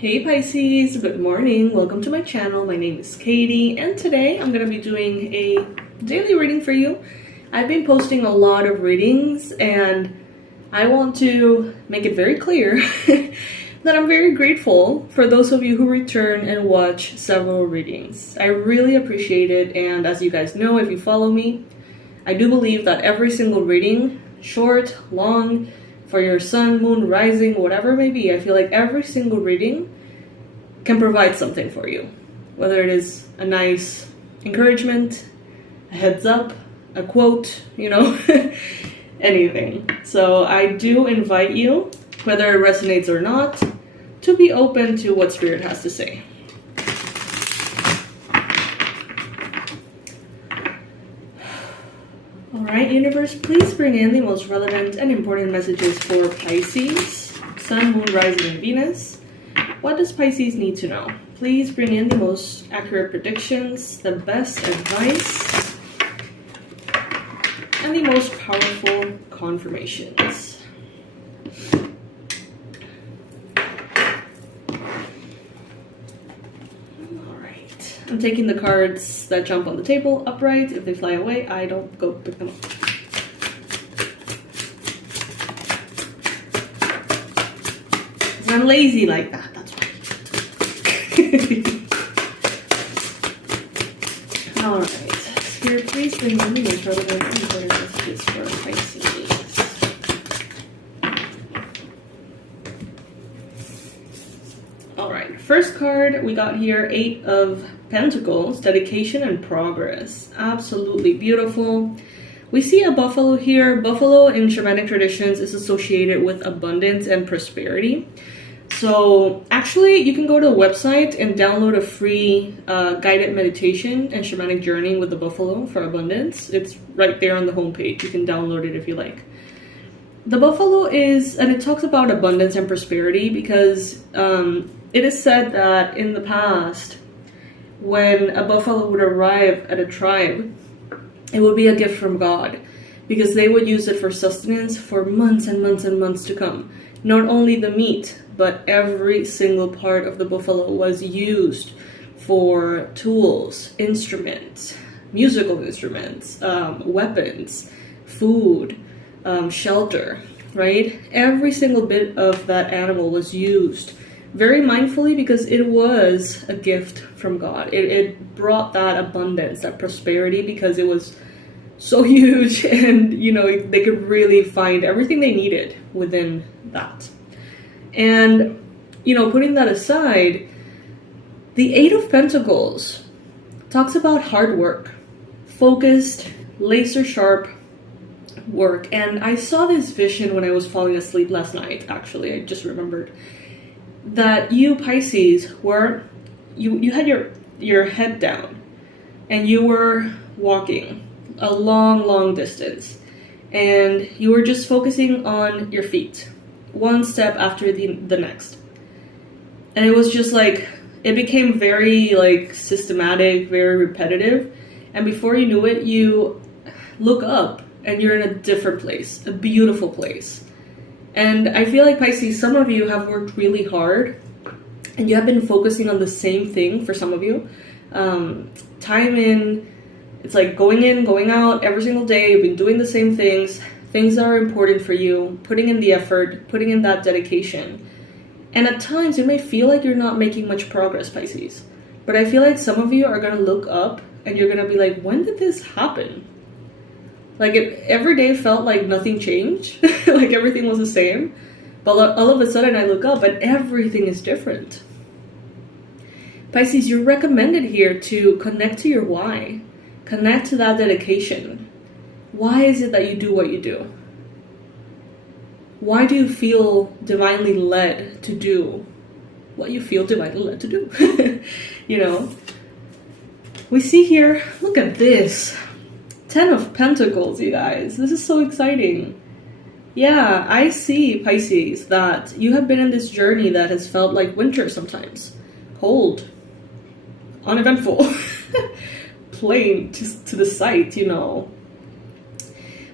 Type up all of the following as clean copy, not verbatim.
Hey Pisces, good morning. Welcome to my channel. My name is Katie, and today I'm going to be doing a daily reading for you. I've been posting a lot of readings, and I want to make it very clear that I'm very grateful for those of you who return and watch several readings. I really appreciate it, and as you guys know, if you follow me, I do believe that every single reading, short, long, for your sun, moon, rising, whatever it may be, I feel like every single reading can provide something for you. Whether it is a nice encouragement, a heads up, a quote, anything. So I do invite you, whether it resonates or not, to be open to what Spirit has to say. Alright, universe, please bring in the most relevant and important messages for Pisces, Sun, Moon, Rising, and Venus. What does Pisces need to know? Please bring in the most accurate predictions, the best advice, and the most powerful confirmations. I'm taking the cards that jump on the table upright. If they fly away, I don't go pick them up. Because I'm lazy like that, that's why. Alright, Spirit, please bring in the most relevant and important messages for Pisces. Alright, first card we got here, 8 of Pentacles, dedication and progress. Absolutely beautiful. We see a buffalo here. Buffalo in shamanic traditions is associated with abundance and prosperity. So actually you can go to the website and download a free guided meditation and shamanic journey with the buffalo for abundance. It's right there on the homepage. You can download it if you like. The buffalo is, and it talks about abundance and prosperity because it is said that in the past, when a buffalo would arrive at a tribe, it would be a gift from God because they would use it for sustenance for months and months and months to come. Not only the meat, but every single part of the buffalo was used for tools, instruments, musical instruments, weapons, food, shelter, right? Every single bit of that animal was used very mindfully because it was a gift from God. It brought that abundance, that prosperity, because it was so huge and, they could really find everything they needed within that. And, putting that aside, the 8 of Pentacles talks about hard work, focused, laser sharp work. And I saw this vision when I was falling asleep last night, actually. I just remembered that you Pisces were, you had your head down and you were walking a long distance and you were just focusing on your feet, one step after the next. And it was just like, it became very systematic, very repetitive. And before you knew it, you look up and you're in a different place, a beautiful place. And I feel like Pisces, some of you have worked really hard and you have been focusing on the same thing for some of you. Time in, it's like going in, going out every single day. You've been doing the same things. Things that are important for you, putting in the effort, putting in that dedication. And at times it may feel like you're not making much progress, Pisces. But I feel like some of you are going to look up and you're going to be like, when did this happen? Like every day felt like nothing changed, like everything was the same. But all of a sudden I look up and everything is different. Pisces, you're recommended here to connect to your why. Connect to that dedication. Why is it that you do what you do? Why do you feel divinely led to do what you feel divinely led to do? We see here, look at this. 10 of Pentacles, you guys. This is so exciting. Yeah, I see, Pisces, that you have been in this journey that has felt like winter sometimes. Cold. Uneventful. Plain to the sight,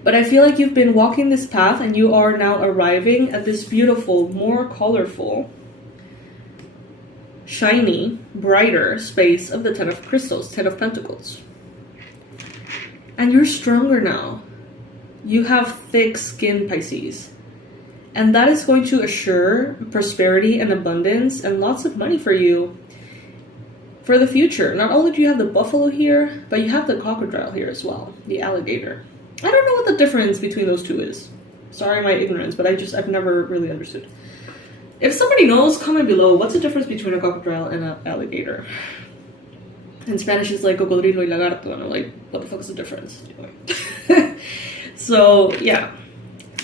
But I feel like you've been walking this path and you are now arriving at this beautiful, more colorful, shiny, brighter space of the Ten of Crystals, Ten of Pentacles. And you're stronger now. You have thick skin, Pisces. And that is going to assure prosperity and abundance and lots of money for you for the future. Not only do you have the buffalo here, but you have the crocodile here as well, the alligator. I don't know what the difference between those two is. Sorry my ignorance, but I've never really understood. If somebody knows, comment below, what's the difference between a crocodile and an alligator? In Spanish, it's like cocodrilo y lagarto, and I'm like, what the fuck is the difference? Anyway. So, yeah.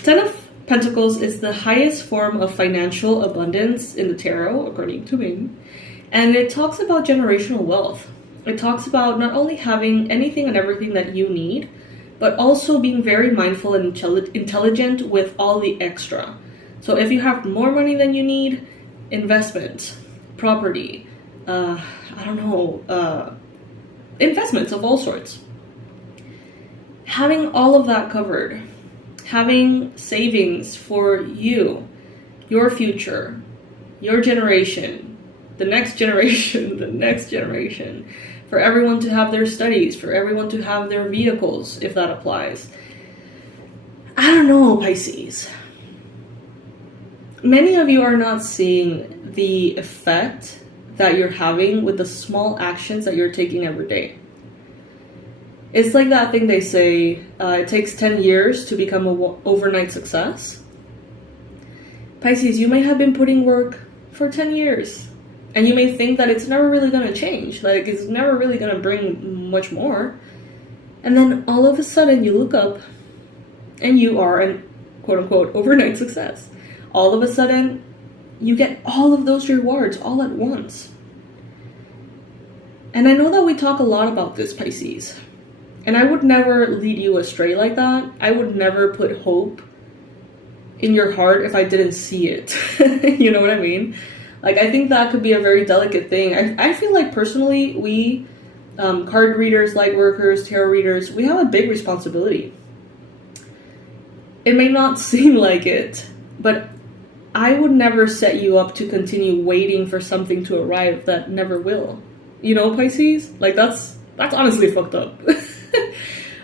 Ten of Pentacles is the highest form of financial abundance in the tarot, according to me. And it talks about generational wealth. It talks about not only having anything and everything that you need, but also being very mindful and intelligent with all the extra. So if you have more money than you need, investment, property, investments of all sorts. Having all of that covered, having savings for you, your future, your generation, the next generation, the next generation, for everyone to have their studies, for everyone to have their vehicles, if that applies. I don't know, Pisces. Many of you are not seeing the effect that you're having with the small actions that you're taking every day. It's like that thing they say, it takes 10 years to become an overnight success. Pisces, you may have been putting work for 10 years. And you may think that it's never really going to change. Like, it's never really going to bring much more. And then all of a sudden you look up and you are an quote-unquote overnight success. All of a sudden you get all of those rewards all at once. And I know that we talk a lot about this, Pisces. And I would never lead you astray like that. I would never put hope in your heart if I didn't see it. You know what I mean? Like, I think that could be a very delicate thing. I feel like personally, we, card readers, light workers, tarot readers, we have a big responsibility. It may not seem like it, but I would never set you up to continue waiting for something to arrive that never will. You know, Pisces? Like, that's honestly fucked up.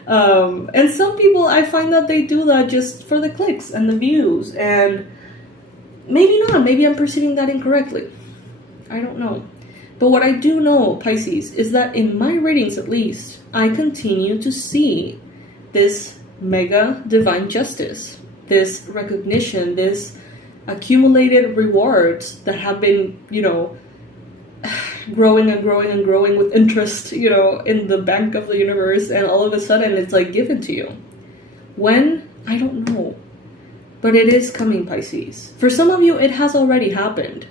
And some people, I find that they do that just for the clicks and the views, and maybe not. Maybe I'm perceiving that incorrectly. I don't know. But what I do know, Pisces, is that in my readings at least, I continue to see this mega divine justice, this recognition, this accumulated rewards that have been, you know, growing and growing and growing with interest, you know, in the bank of the universe, and all of a sudden it's like given to you. When? I don't know. But it is coming, Pisces. For some of you, it has already happened.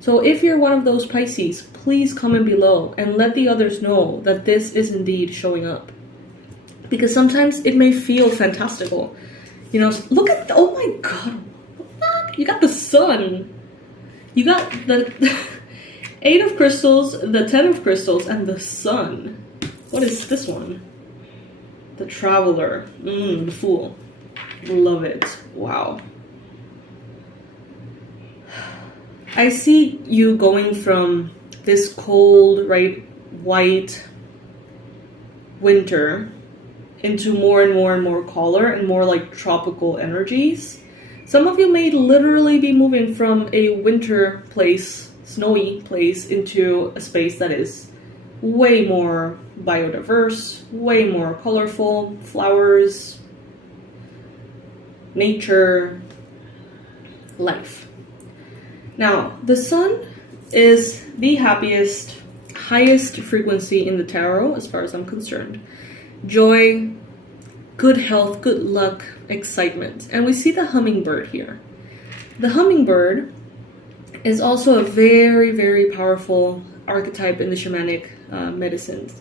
So if you're one of those Pisces, please comment below and let the others know that this is indeed showing up. Because sometimes it may feel fantastical. You know, look at, oh my god, what the fuck? You got the sun. You got the 8 of crystals, the 10 of crystals, and the sun. What is this one? The traveler. The fool. Love it. Wow. I see you going from this cold, right, white winter into more and more and more color and more like tropical energies. Some of you may literally be moving from a winter place, snowy place, into a space that is way more biodiverse, way more colorful, flowers, nature, life. Now, the sun is the happiest, highest frequency in the tarot as far as I'm concerned. Joy, good health, good luck, excitement. And we see the hummingbird here. The hummingbird is also a very, very powerful archetype in the shamanic medicines.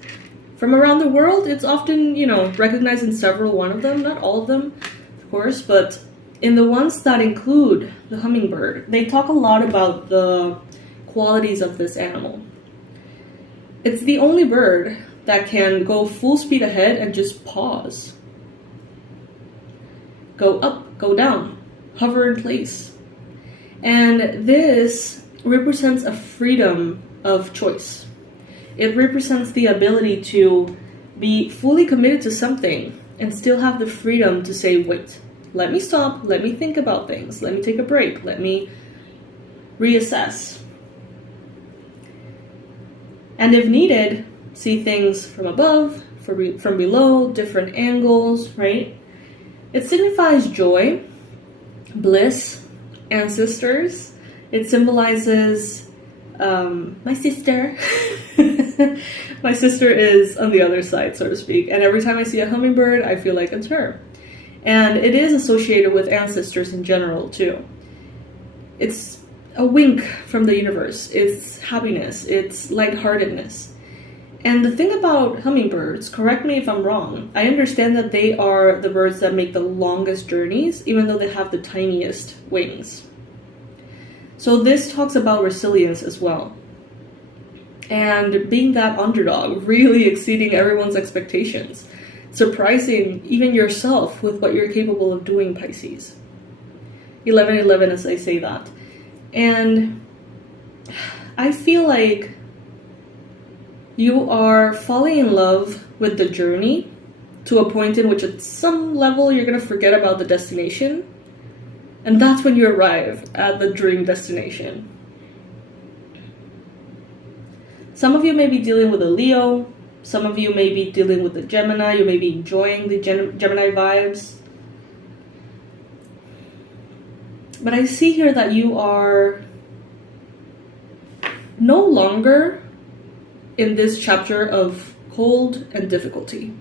From around the world, it's often, you know, recognized in several one of them, not all of them, of course, but in the ones that include the hummingbird, they talk a lot about the qualities of this animal. It's the only bird that can go full speed ahead and just pause. Go up, go down, hover in place. And this represents a freedom of choice. It represents the ability to be fully committed to something and still have the freedom to say, wait, let me stop, let me think about things, let me take a break, let me reassess. And if needed, see things from above, from below, different angles, right? It signifies joy, bliss, ancestors. It symbolizes my sister. My sister is on the other side, so to speak. And every time I see a hummingbird, I feel like it's her. And it is associated with ancestors in general, too. It's a wink from the universe. It's happiness. It's lightheartedness. And the thing about hummingbirds, correct me if I'm wrong, I understand that they are the birds that make the longest journeys, even though they have the tiniest wings. So this talks about resilience as well. And being that underdog, really exceeding everyone's expectations. Surprising even yourself with what you're capable of doing, Pisces. 11/11 as I say that. And I feel like you are falling in love with the journey to a point in which at some level you're going to forget about the destination. And that's when you arrive at the dream destination. Some of you may be dealing with a Leo. Some of you may be dealing with the Gemini. You may be enjoying the Gemini vibes. But I see here that you are no longer in this chapter of cold and difficulty.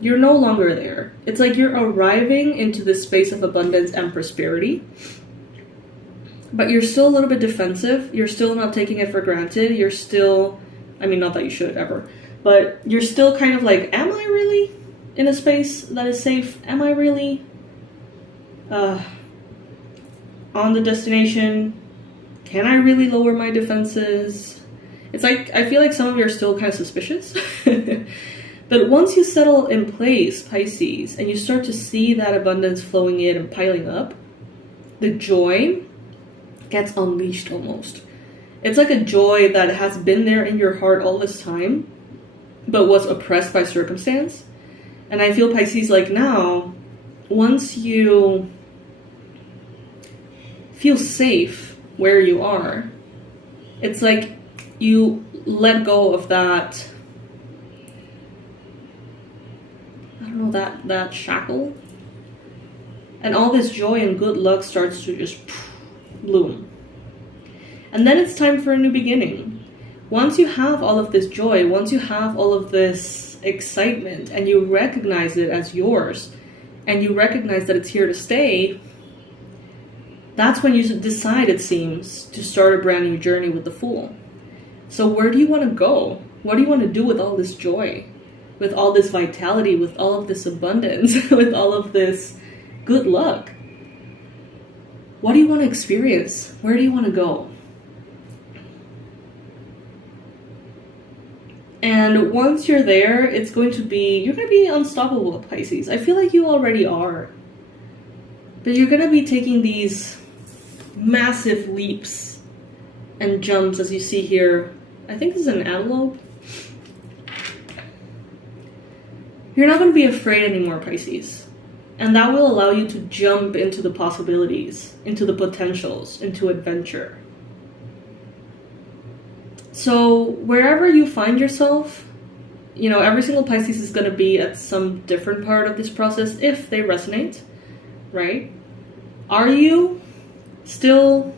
You're no longer there. It's like you're arriving into this space of abundance and prosperity. But you're still a little bit defensive. You're still not taking it for granted. You're still, I mean, not that you should ever, but you're still kind of like, am I really in a space that is safe? Am I really on the destination? Can I really lower my defenses? It's like, I feel like some of you are still kind of suspicious. But once you settle in place, Pisces, and you start to see that abundance flowing in and piling up, the joy gets unleashed almost. It's like a joy that has been there in your heart all this time, but was oppressed by circumstance. And I feel, Pisces, like now, once you feel safe where you are, it's like you let go of that, I don't know, that shackle. And all this joy and good luck starts to just bloom. And then it's time for a new beginning. Once you have all of this joy, once you have all of this excitement, and you recognize it as yours, and you recognize that it's here to stay, that's when you decide, it seems, to start a brand new journey with the Fool. So where do you want to go? What do you want to do with all this joy? With all this vitality, with all of this abundance, with all of this good luck? What do you want to experience? Where do you want to go? And once you're there, you're going to be unstoppable, Pisces. I feel like you already are. But you're going to be taking these massive leaps and jumps, as you see here. I think this is an antelope. You're not going to be afraid anymore, Pisces. And that will allow you to jump into the possibilities, into the potentials, into adventure. So wherever you find yourself, every single Pisces is going to be at some different part of this process if they resonate, right? Are you still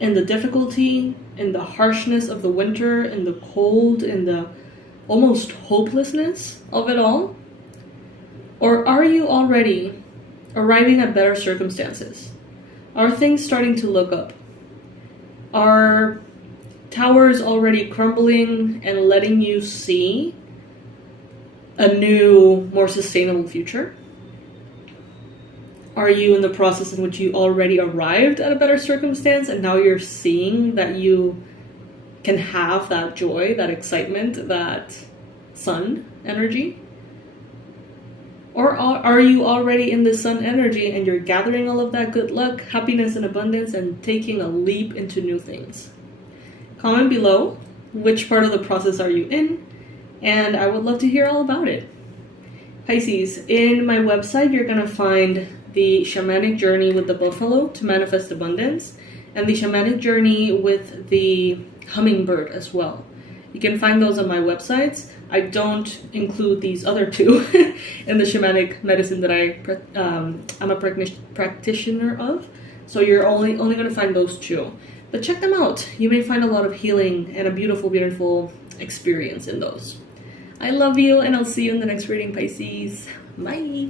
in the difficulty, in the harshness of the winter, in the cold, in the almost hopelessness of it all? Or are you already arriving at better circumstances? Are things starting to look up? Are towers already crumbling and letting you see a new, more sustainable future? Are you in the process in which you already arrived at a better circumstance and now you're seeing that you can have that joy, that excitement, that sun energy? Or are you already in the sun energy and you're gathering all of that good luck, happiness, and abundance and taking a leap into new things? Comment below which part of the process are you in, and I would love to hear all about it. Pisces, in my website, you're going to find the shamanic journey with the buffalo to manifest abundance, and the shamanic journey with the hummingbird as well. You can find those on my websites. I don't include these other two in the shamanic medicine that I'm a practitioner of. So you're only going to find those two. But check them out. You may find a lot of healing and a beautiful, beautiful experience in those. I love you, and I'll see you in the next reading, Pisces. Bye.